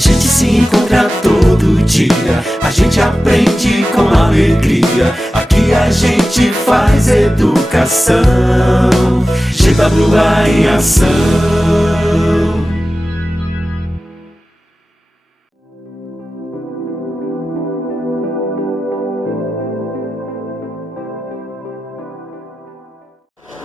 gente se encontra todo dia, a gente aprende com alegria. Aqui a gente faz educação, GWA em ação.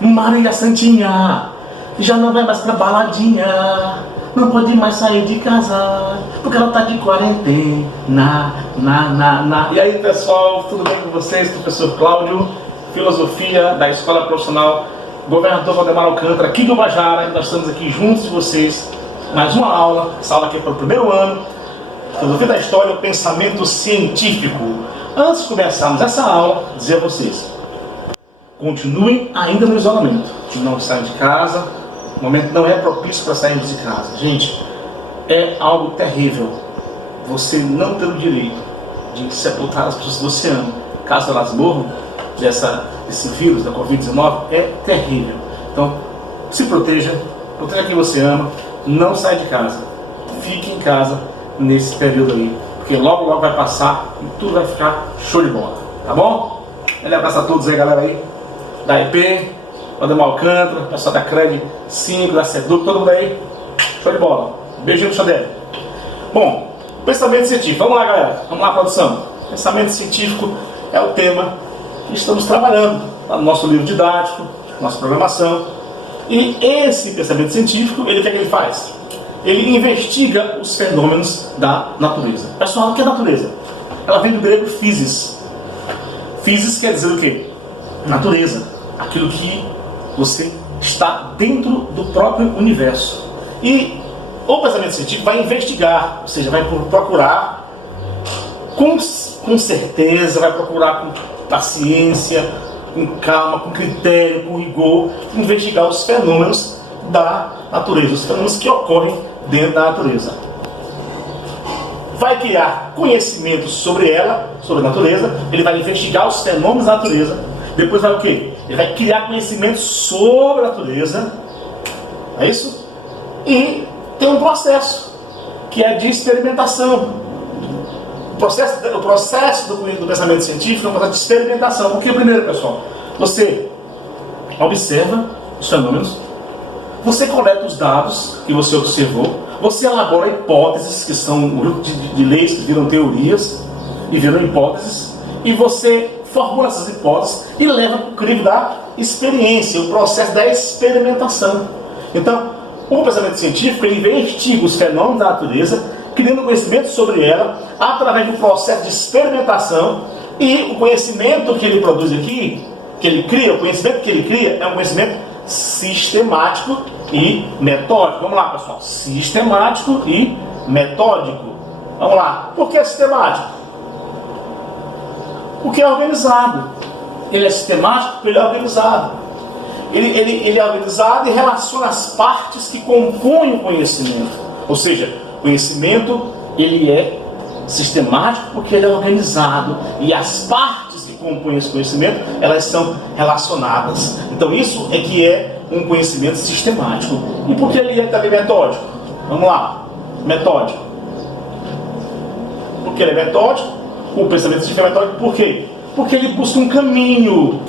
Maria Santinha já não vai mais pra baladinha, não pode mais sair de casa, porque ela tá de quarentena. E aí, pessoal, tudo bem com vocês? Professor Cláudio, Filosofia da Escola Profissional Governador Valdemar Alcântara, aqui do Ubajara, e nós estamos aqui juntos de vocês, mais uma aula. Essa aula aqui é para o primeiro ano, Filosofia da História, o Pensamento Científico. Antes de começarmos essa aula, dizer a vocês: continuem ainda no isolamento, não saiam de casa. O momento não é propício para sairmos de casa. Gente, é algo terrível você não ter o direito de sepultar as pessoas que você ama, caso elas morram desse vírus da Covid-19. É terrível. Então, se proteja quem você ama, não saia de casa, fique em casa nesse período aí, porque logo vai passar e tudo vai ficar show de bola, tá bom? Um abraço a todos aí, galera aí da EP, Valdemar Alcântara, pessoal da CRED 5, da SEDUC, todo mundo aí, show de bola. Beijinho do Xadé. Bom, pensamento científico, vamos lá, galera, vamos lá, produção. Pensamento científico é o tema que estamos trabalhando no nosso livro didático, nossa programação. E esse pensamento científico, ele o que é que ele faz? Ele investiga os fenômenos da natureza. Pessoal, o que é natureza? Ela vem do grego physis. Physis quer dizer o quê? Natureza. Aquilo que você está dentro do próprio universo. E o pensamento científico vai investigar, ou seja, vai procurar com certeza, vai procurar com paciência, com calma, com critério, com rigor, investigar os fenômenos da natureza, os fenômenos que ocorrem dentro da natureza. Vai criar conhecimento sobre ela, sobre a natureza, ele vai investigar os fenômenos da natureza. Depois vai o quê? Ele vai criar conhecimento sobre a natureza, é isso? E tem um processo, que é de experimentação. O processo do pensamento científico é um processo de experimentação. O que é primeiro, pessoal? Você observa os fenômenos, você coleta os dados que você observou, você elabora hipóteses, que são um grupo de leis que viram teorias e viram hipóteses, e você formula essas hipóteses e leva para o crivo da experiência, o processo da experimentação. Então, o pensamento científico, ele investiga os fenômenos da natureza, criando conhecimento sobre ela, através do processo de experimentação, e o conhecimento que ele produz aqui, que ele cria, o conhecimento que ele cria é um conhecimento sistemático e metódico. Vamos lá, pessoal. Sistemático e metódico. Vamos lá. Por que sistemático? Porque é organizado. Ele é sistemático porque ele é organizado. Ele é organizado e relaciona as partes que compõem o conhecimento. Ou seja, o conhecimento, ele é sistemático porque ele é organizado. E as partes que compõem esse conhecimento, elas são relacionadas. Então isso é que é um conhecimento sistemático. E por que ele é também metódico? Vamos lá. Metódico. Porque ele é metódico. O pensamento científico é metódico por quê? Porque ele busca um caminho,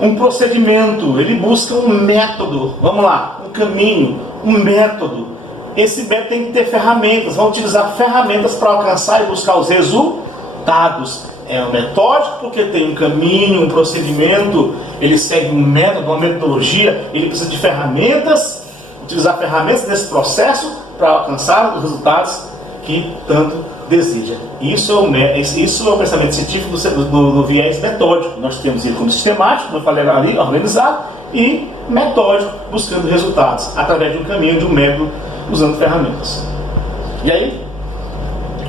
um procedimento, ele busca um método. Vamos lá, um caminho, um método. Esse método tem que ter ferramentas, vão utilizar ferramentas para alcançar e buscar os resultados. É um metódico porque tem um caminho, um procedimento, ele segue um método, uma metodologia, ele precisa de ferramentas, utilizar ferramentas nesse processo para alcançar os resultados que tanto deseja. Isso é o pensamento científico do viés metódico. Nós temos ele como sistemático, como eu falei ali, organizado, e metódico, buscando resultados através de um caminho, de um método, usando ferramentas. E aí,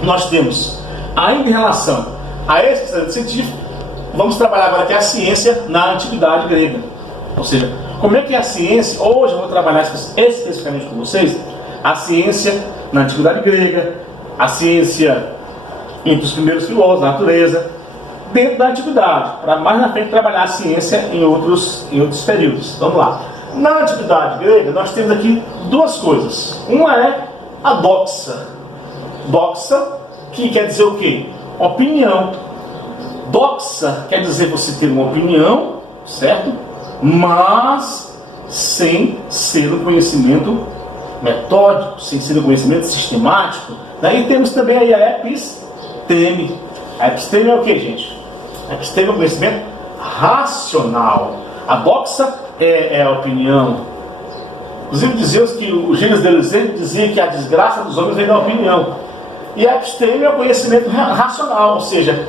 nós temos, ainda em relação a esse pensamento científico, vamos trabalhar agora aqui a ciência na antiguidade grega. Ou seja, como é que é a ciência? Hoje eu vou trabalhar especificamente com vocês a ciência na antiguidade grega, a ciência entre os primeiros filósofos da natureza, dentro da antiguidade, para mais na frente trabalhar a ciência em outros períodos. Vamos lá. Na antiguidade grega, nós temos aqui duas coisas. Uma é a doxa. Doxa, que quer dizer o quê? Opinião. Doxa quer dizer você ter uma opinião, certo? Mas sem ser um conhecimento metódico, sem ser um conhecimento sistemático. Daí temos também aí a episteme. A episteme é o que, gente? A episteme é um conhecimento racional. A doxa é a opinião. Inclusive dizemos que o Gênesis Deleuze dizia que a desgraça dos homens vem da opinião. E a episteme é o conhecimento racional, ou seja,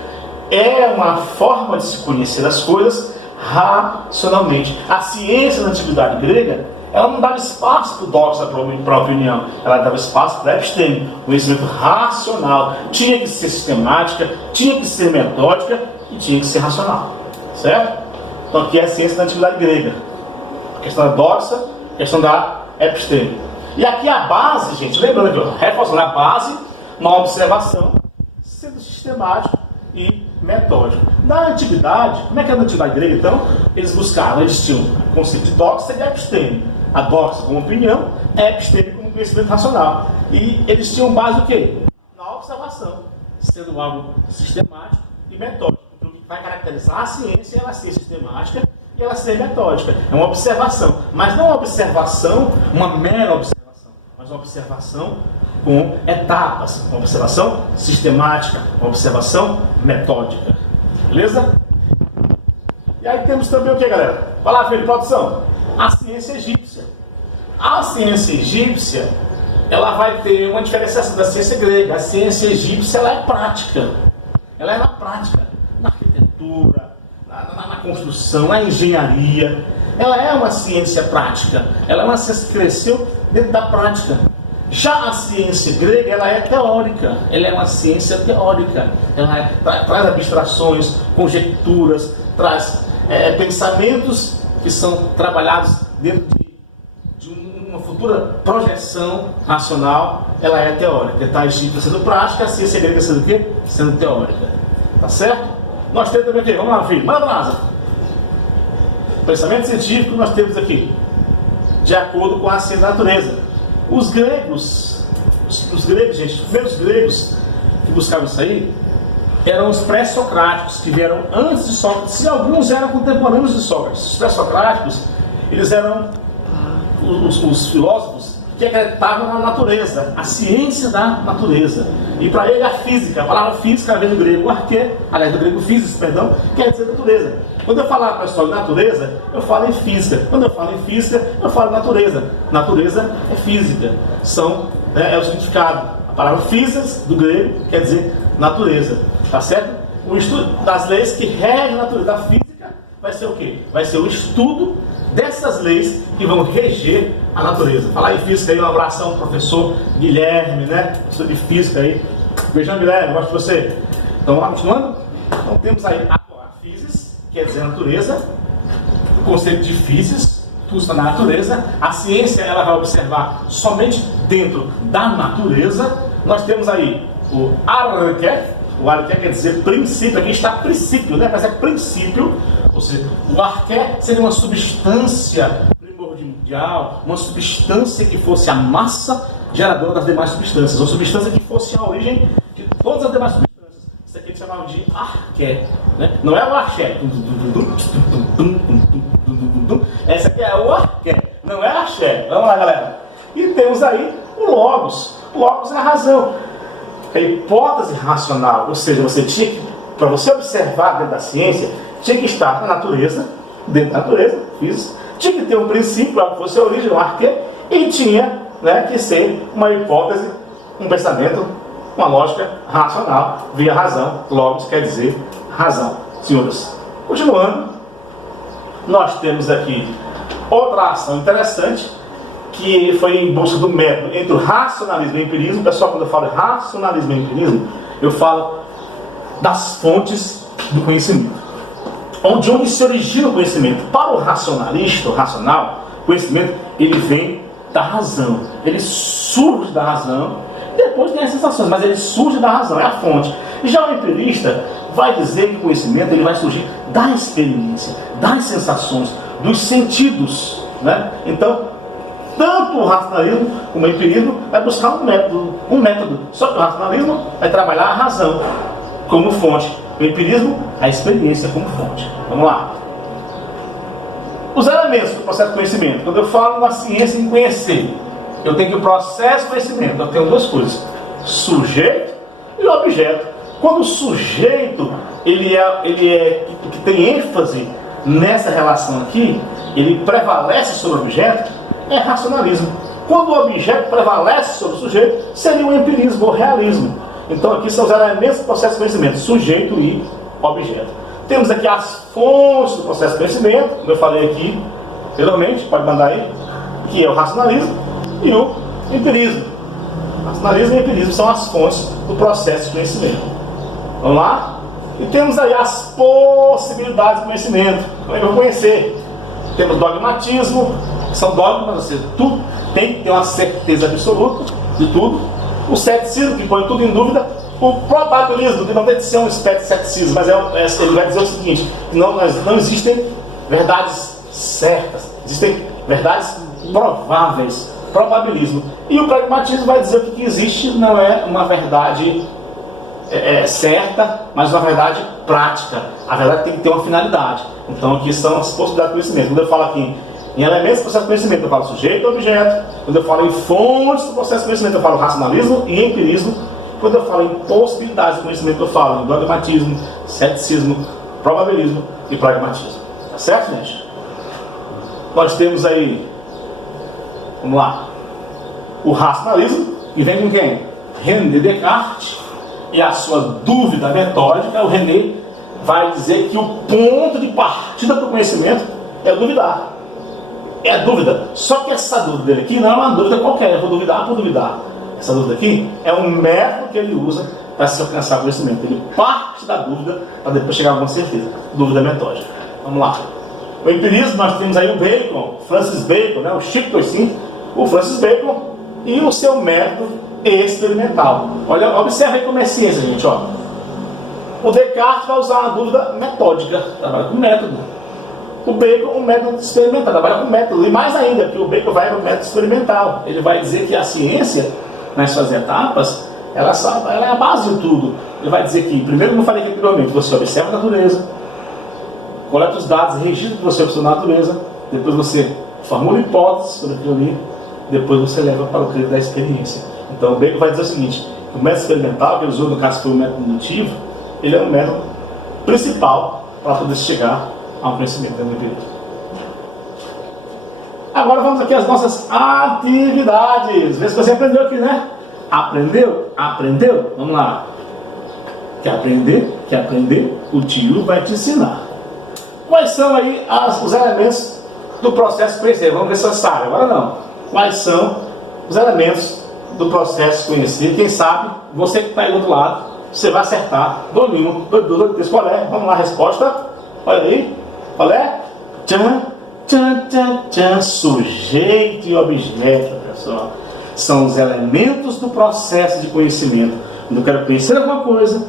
é uma forma de se conhecer as coisas racionalmente. A ciência da antiguidade grega, ela não dava espaço para o doxa, para a opinião, ela dava espaço para a episteme, conhecimento racional. Tinha que ser sistemática, tinha que ser metódica e tinha que ser racional, certo? Então aqui é a ciência da antiguidade grega, a questão da doxa, a questão da episteme. E aqui a base, gente, lembrando aqui, reforçando a base, uma observação, sendo sistemático e metódico. Na antiguidade, como é que era na antiguidade grega então? Eles buscavam, eles tinham o conceito de doxa e de episteme. A doxa como opinião, a episteme como conhecimento racional. E eles tinham base o quê? Na observação, sendo algo sistemático e metódico. O que vai caracterizar a ciência é ela ser sistemática e ela ser metódica. É uma observação, mas não uma observação, uma mera observação, mas uma observação com etapas, uma observação sistemática, uma observação metódica. Beleza? E aí temos também o que, galera? Vai lá, filho, produção. A ciência egípcia. A ciência egípcia, ela vai ter uma diferenciação da ciência grega. A ciência egípcia, ela é prática. Ela é na prática, na arquitetura, na construção, na engenharia. Ela é uma ciência prática. Ela é uma ciência que cresceu dentro da prática. Já a ciência grega, ela é teórica, ela é uma ciência teórica, ela traz abstrações, conjecturas, traz pensamentos que são trabalhados dentro de uma futura projeção racional. Ela é teórica, tá? A Egípcia sendo prática, a ciência grega sendo o quê? Sendo teórica, tá certo? Nós temos também o quê? Vamos lá, filho, manda brasa. Pensamento científico nós temos aqui, de acordo com a ciência da natureza. Os gregos, gente, os primeiros gregos que buscavam isso aí, eram os pré-socráticos, que vieram antes de Sócrates, e alguns eram contemporâneos de Sócrates. Os pré-socráticos, eles eram os filósofos que acreditavam na natureza, a ciência da natureza. E para ele a física, a palavra física vem do grego arquê, aliás, do grego physis, perdão, quer dizer natureza. Quando eu falar, pessoal, de natureza, eu falo em física. Quando eu falo em física, eu falo natureza. Natureza é física. É o significado. A palavra physis, do grego, quer dizer natureza. Tá certo? O estudo das leis que regem a natureza da física vai ser o quê? Vai ser o estudo dessas leis que vão reger a natureza. Falar em física aí, um abração ao professor Guilherme, né? Professor de física aí. Beijão, Guilherme, gosto de você. Então, vamos lá, continuando? Então, temos aí a physis, quer dizer natureza, o conceito de physis, tudo está na natureza. A ciência, ela vai observar somente dentro da natureza. Nós temos aí o arqué. O arqué quer dizer princípio, aqui está princípio, né? Mas é princípio, ou seja, o arqué seria uma substância primordial, uma substância que fosse a massa geradora das demais substâncias, uma substância que fosse a origem de todas as demais substâncias. Isso aqui eles chamavam de arqué, né? Não é o axé. Essa aqui é o arqué, não é axé. Vamos lá, galera. E temos aí o logos. O logos é a razão. A hipótese racional, ou seja, você tinha que, para você observar dentro da ciência, tinha que estar na natureza, dentro da natureza, tinha que ter um princípio, algo que fosse a origem, um arqué, e tinha, né, que ser uma hipótese, um pensamento, uma lógica racional, via razão. Logos quer dizer razão. Senhores, continuando, nós temos aqui outra ação interessante, que foi em busca do método entre o racionalismo e o empirismo. Pessoal, quando eu falo racionalismo e empirismo, eu falo das fontes do conhecimento. De onde se origina o conhecimento. Para o racionalista, o racional, o conhecimento, ele vem da razão. Ele surge da razão, depois tem as sensações, mas ele surge da razão, é a fonte. E já o empirista vai dizer que o conhecimento ele vai surgir da experiência, das sensações, dos sentidos, né? Então, Tanto o racionalismo como o empirismo vai buscar um método. Só que o racionalismo vai trabalhar a razão como fonte. O empirismo, a experiência como fonte. Vamos lá. Os elementos do processo de conhecimento. Quando eu falo na ciência em conhecer, eu tenho que o processo de conhecimento. Eu tenho duas coisas: sujeito e objeto. Quando o sujeito ele que tem ênfase nessa relação aqui, ele prevalece sobre o objeto, é racionalismo. Quando o objeto prevalece sobre o sujeito, seria o empirismo ou realismo. Então aqui são os elementos do processo de conhecimento: sujeito e objeto. Temos aqui as fontes do processo de conhecimento, como eu falei aqui anteriormente, pode mandar aí, que é o racionalismo e o empirismo. Racionalismo e empirismo são as fontes do processo de conhecimento. Vamos lá? E temos aí as possibilidades de conhecimento. Como é que eu vou conhecer? Temos dogmatismo, que são dogmas, ou seja, tudo tem que ter uma certeza absoluta de tudo. O ceticismo, que põe tudo em dúvida. O probabilismo, que não tem que ser um espécie de ceticismo, mas ele vai dizer o seguinte: que não existem verdades certas, existem verdades prováveis. Probabilismo. E o pragmatismo vai dizer que o que existe não é uma verdade certa, mas uma verdade prática. A verdade tem que ter uma finalidade. Então aqui são as possibilidades de conhecimento. Quando eu falo aqui em elementos do processo de conhecimento, eu falo sujeito e objeto. Quando eu falo em fontes do processo de conhecimento, eu falo racionalismo e empirismo. Quando eu falo em possibilidades de conhecimento, eu falo em dogmatismo, ceticismo, probabilismo e pragmatismo. Tá certo, gente? Nós temos aí, vamos lá, o racionalismo, que vem com quem? René Descartes. E a sua dúvida metódica, o René vai dizer que o ponto de partida para o conhecimento é duvidar. É a dúvida. Só que essa dúvida dele aqui não é uma dúvida qualquer, eu vou duvidar por duvidar. Essa dúvida aqui é um método que ele usa para se alcançar o conhecimento. Ele parte da dúvida para depois chegar a uma certeza. Dúvida metódica. Vamos lá. O empirismo, nós temos aí o Bacon, Francis Bacon, né? O Chico Toicinho, o Francis Bacon e o seu método experimental. Olha, observa aí como é ciência, gente. Ó. O Descartes vai usar uma dúvida metódica, trabalha com método. O Bacon, um método experimental, trabalha com método. E mais ainda, que o Bacon vai no método experimental. Ele vai dizer que a ciência, nas suas etapas, ela é a base de tudo. Ele vai dizer que, primeiro, como eu falei aqui anteriormente, você observa a natureza, coleta os dados, registra o que você observa na natureza, depois você formula hipóteses sobre aquilo ali, depois você leva para o critério da experiência. Então o Bacon vai dizer o seguinte: o método experimental, que ele usou no caso foi o método indutivo, ele é o método principal para poder chegar ao conhecimento do empirismo. Agora vamos aqui às nossas atividades. Vê se você aprendeu aqui, né? Aprendeu? Aprendeu? Vamos lá. Quer aprender? Quer aprender? O tio vai te ensinar. Quais são aí os elementos do processo de conhecer? Vamos ver se você sabe. Agora não. Quais são os elementos do processo de conhecer? Quem sabe, você que está aí do outro lado, você vai acertar. Dolinho, dois, qual é? Vamos lá, a resposta. Olha aí. Qual é? Tchan, tchan, tchan, tchan. Sujeito e objeto, pessoal. São os elementos do processo de conhecimento. Quando eu quero conhecer alguma coisa,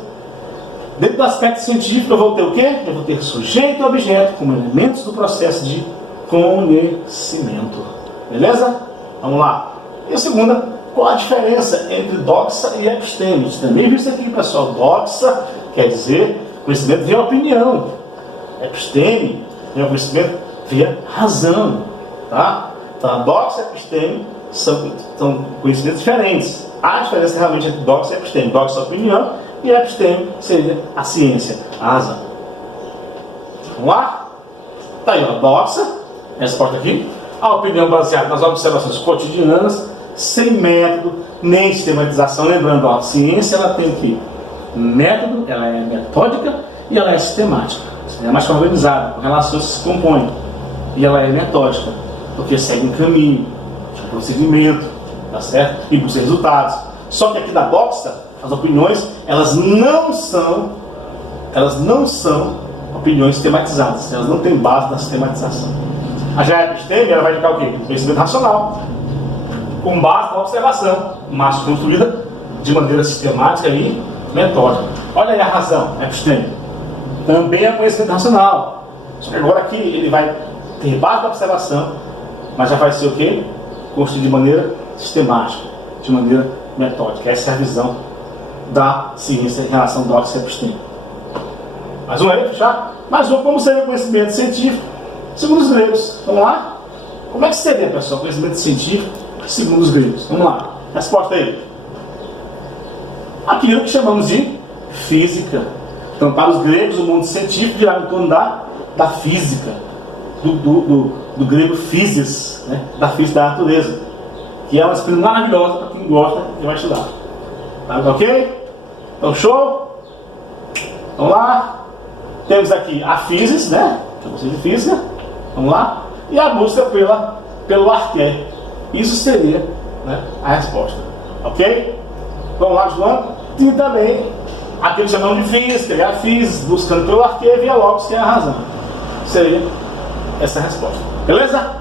dentro do aspecto científico, eu vou ter o quê? Eu vou ter sujeito e objeto como elementos do processo de conhecimento. Beleza? Vamos lá. E a segunda, qual a diferença entre doxa e episteme? Também viu isso aqui, pessoal. Doxa quer dizer conhecimento via opinião. Episteme via conhecimento via razão. Tá? Então, a doxa e a episteme são conhecimentos diferentes. Há diferença realmente entre doxa e episteme. Doxa é a opinião e a episteme seria a ciência, a razão. Vamos lá? Tá aí, ó. Doxa, resposta aqui. A opinião baseada nas observações cotidianas, sem método, nem sistematização. Lembrando, ó, a ciência ela tem que método, ela é metódica e ela é sistemática. É mais organizada, com relações que se compõem. E ela é metódica, porque segue um caminho, um procedimento, tá certo? E busca resultados. Só que aqui da doxa, as opiniões, elas não são opiniões sistematizadas. Elas não têm base na sistematização. A já episteme, ela vai indicar o quê? Conhecimento racional, com base na observação, mas construída de maneira sistemática e metódica. Olha aí a razão, episteme. Também é conhecimento racional. Só que agora aqui ele vai ter base na observação, mas já vai ser o quê? construído de maneira sistemática, de maneira metódica. Essa é a visão da ciência em relação ao doxa e episteme. Mais um aí, fechar? Mais um, como seria o conhecimento científico segundo os gregos? Vamos lá? Como é que seria, pessoal, conhecimento científico segundo os gregos? Vamos lá. Resposta aí. Aquilo que chamamos de física. Então, para os gregos, o mundo científico girava em torno da física, do grego physis, né? Da física da natureza, que é uma disciplina maravilhosa para quem gosta e vai estudar. Tá ok? Então, show? Vamos lá. Temos aqui a physis, né? Que é o conceito de física. Vamos lá. E a busca pelo arqué. Isso seria, né, a resposta. Ok? Vamos lá, João. E também aquilo que chamamos de física, que é a physis, buscando pelo arqué, via logos, que é a razão. Seria essa a resposta. Beleza?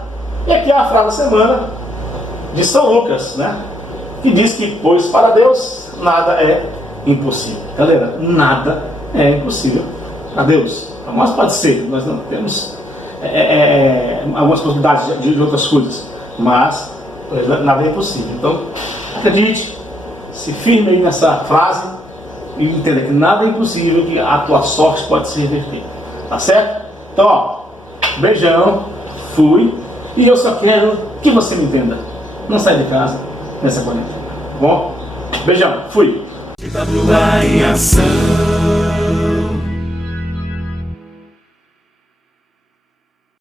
E aqui é a frase da semana de São Lucas, né? Que diz que, pois para Deus nada é impossível. Galera, nada é impossível a Deus. Mas pode ser, nós não temos algumas possibilidades de outras coisas, mas nada é impossível. Então, acredite, se firme aí nessa frase e entenda que nada é impossível, que a tua sorte pode se reverter. Tá certo? Então, ó, beijão, fui, e eu só quero que você me entenda. Não sai de casa nessa quarentena. Tá bom? Beijão, fui. TWA em ação.